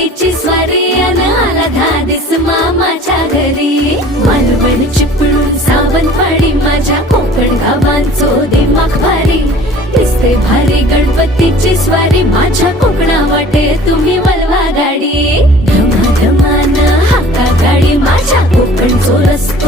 गणपतीची स्वारी अन आला धादिस मामाच्या घरी. मालवण चिपळूण सावंतवाडी माझ्या कोकण गावांचो दिमाग भारी. दिसते भारी गणपतीची स्वारी माझ्या कोकणा वाटे तुम्ही वलवा गाडी. धमाधमान हाका गाडी माझ्या कोकणचो रस्ता